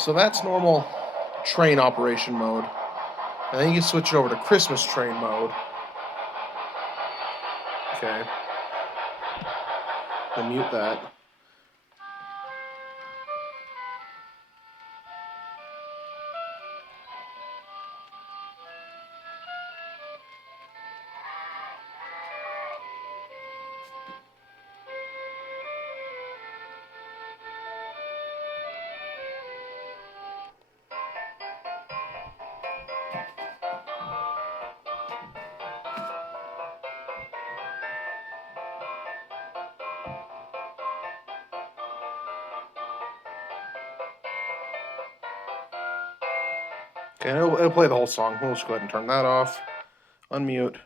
So that's normal train operation mode. And then you can switch it over to Christmas train mode. Okay. We'll mute that. Okay, it'll play the whole song. We'll just go ahead and turn that off. Unmute.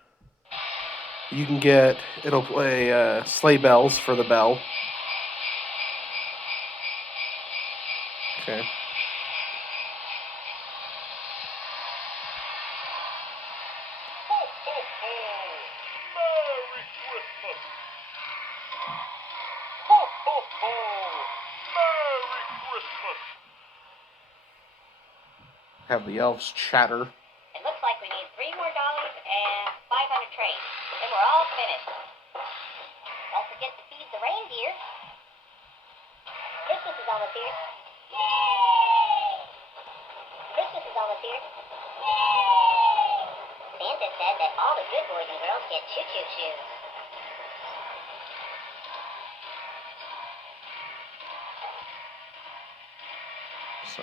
You can get, it'll play sleigh bells for the bell. Okay. Ho, ho, ho! Merry Christmas! Ho, ho, ho! Merry Christmas! Have the elves chatter. It looks like we need $3 more and 500 trays. Then we're all finished. Don't forget to feed the reindeer. Christmas is almost here. Yay! Christmas is almost here. Yay! Santa said that all the good boys and girls get choo-choo shoes. So.